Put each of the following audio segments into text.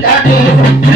That is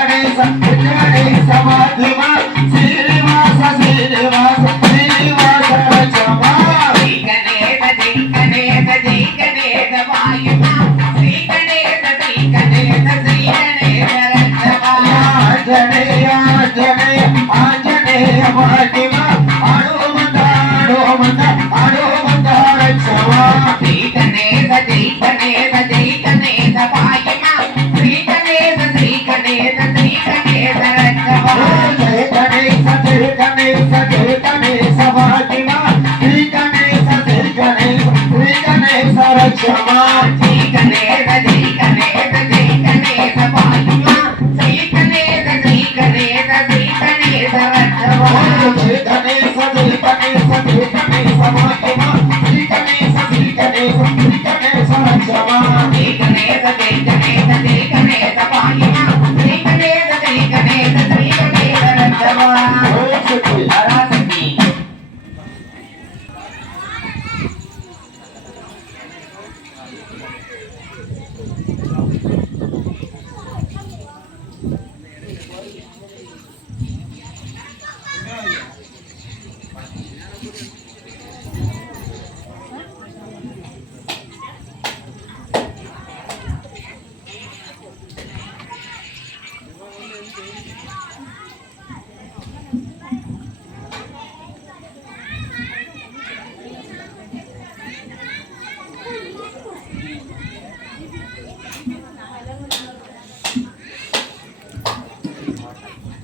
ಜೀಗ ನೇರದ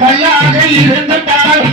கல்லாக இருந்துட்டால்